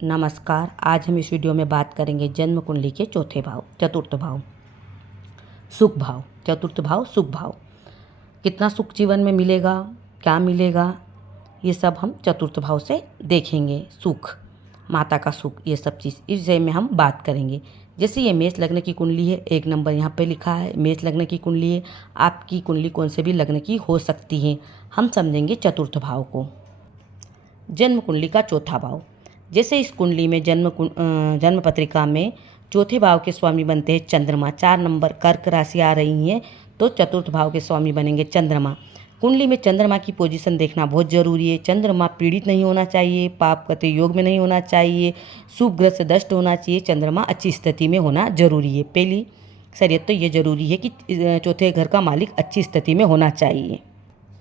नमस्कार। आज हम इस वीडियो में बात करेंगे जन्म कुंडली के चौथे भाव, चतुर्थ भाव, सुख भाव। चतुर्थ भाव सुख भाव, कितना सुख जीवन में मिलेगा, क्या मिलेगा, ये सब हम चतुर्थ भाव से देखेंगे। सुख, माता का सुख, ये सब चीज़ इस विषय में हम बात करेंगे। जैसे ये मेष लग्न की कुंडली है, 1 नंबर यहाँ पे लिखा है मेष लग्न की कुंडली है। आपकी कुंडली कौन से भी लग्न की हो सकती है। हम समझेंगे चतुर्थ भाव को। जन्म कुंडली का चौथा भाव, जैसे इस कुंडली में जन्म पत्रिका में चौथे भाव के स्वामी बनते हैं चंद्रमा। 4 नंबर कर्क राशि आ रही है तो चतुर्थ भाव के स्वामी बनेंगे चंद्रमा। कुंडली में चंद्रमा की पोजीशन देखना बहुत ज़रूरी है। चंद्रमा पीड़ित नहीं होना चाहिए, पाप करते योग में नहीं होना चाहिए, शुभ ग्रह से दष्ट होना चाहिए। चंद्रमा अच्छी स्थिति में होना जरूरी है। पहली शर्त तो ये जरूरी है कि चौथे घर का मालिक अच्छी स्थिति में होना चाहिए।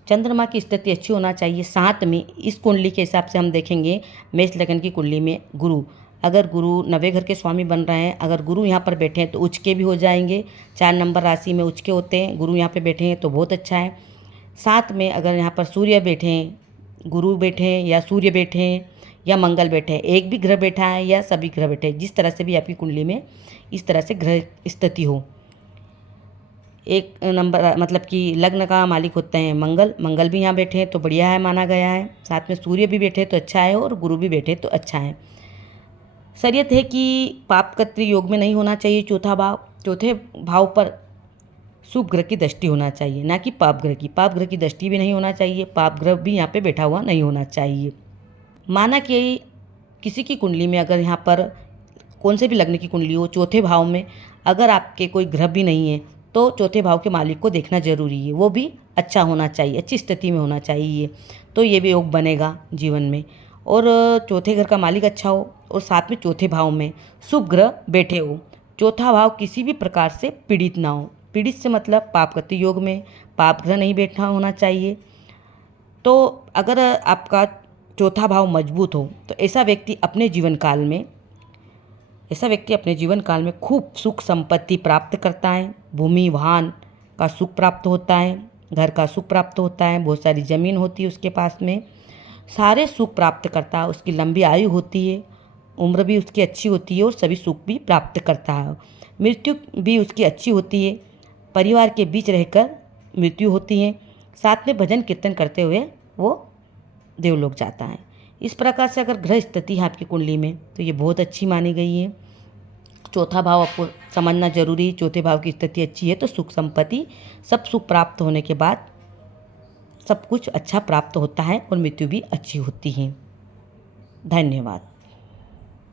चंद्रमा की स्थिति अच्छी होना चाहिए। साथ में इस कुंडली के हिसाब से हम देखेंगे मेष लग्न की कुंडली में गुरु, अगर गुरु 9वें घर के स्वामी बन रहे हैं, अगर गुरु यहाँ पर बैठे हैं तो उच्च के भी हो जाएंगे। 4 नंबर राशि में उच्च के होते हैं, गुरु यहाँ पे बैठे हैं तो बहुत अच्छा है। साथ में अगर यहाँ पर सूर्य बैठे हैं, गुरु बैठे हैं या सूर्य बैठे हैं या मंगल बैठे हैं, एक भी ग्रह बैठा है या सभी ग्रह बैठे हैं, जिस तरह से भी आपकी कुंडली में इस तरह से ग्रह स्थिति हो। 1 नंबर मतलब कि लग्न का मालिक होते हैं मंगल भी यहाँ बैठे हैं तो बढ़िया है, माना गया है। साथ में सूर्य भी बैठे तो अच्छा है और गुरु भी बैठे तो अच्छा है। शर्त है कि पाप कर्तृ योग में नहीं होना चाहिए। चौथे भाव पर शुभ ग्रह की दृष्टि होना चाहिए, ना कि पाप ग्रह की। पाप ग्रह की दृष्टि भी नहीं होना चाहिए, पाप ग्रह भी यहाँ पे बैठा हुआ नहीं होना चाहिए। माना कि किसी की कुंडली में अगर यहाँ पर कौन से भी लग्न की कुंडली हो, चौथे भाव में अगर आपके कोई ग्रह भी नहीं है तो चौथे भाव के मालिक को देखना जरूरी है। वो भी अच्छा होना चाहिए, अच्छी स्थिति में होना चाहिए, तो ये भी योग बनेगा जीवन में। और चौथे घर का मालिक अच्छा हो और साथ में चौथे भाव में शुभ ग्रह बैठे हो। चौथा भाव किसी भी प्रकार से पीड़ित ना हो। पीड़ित से मतलब पाप करते योग में पाप ग्रह नहीं बैठा होना चाहिए। तो अगर आपका चौथा भाव मजबूत हो तो ऐसा व्यक्ति अपने जीवन काल में खूब सुख संपत्ति प्राप्त करता है। भूमि वाहन का सुख प्राप्त होता है, घर का सुख प्राप्त होता है, बहुत सारी ज़मीन होती है उसके पास में, सारे सुख प्राप्त करता है। उसकी लंबी आयु होती है, उम्र भी उसकी अच्छी होती है और सभी सुख भी प्राप्त करता है। मृत्यु भी उसकी अच्छी होती है, परिवार के बीच रहकर मृत्यु होती है। साथ में भजन कीर्तन करते हुए वो देवलोक जाता है। इस प्रकार से अगर ग्रह स्थिति है आपकी कुंडली में तो ये बहुत अच्छी मानी गई है। चौथा भाव आपको समझना जरूरी है। चौथे भाव की स्थिति अच्छी है तो सुख संपत्ति सब सुख प्राप्त होने के बाद सब कुछ अच्छा प्राप्त होता है और मृत्यु भी अच्छी होती है। धन्यवाद।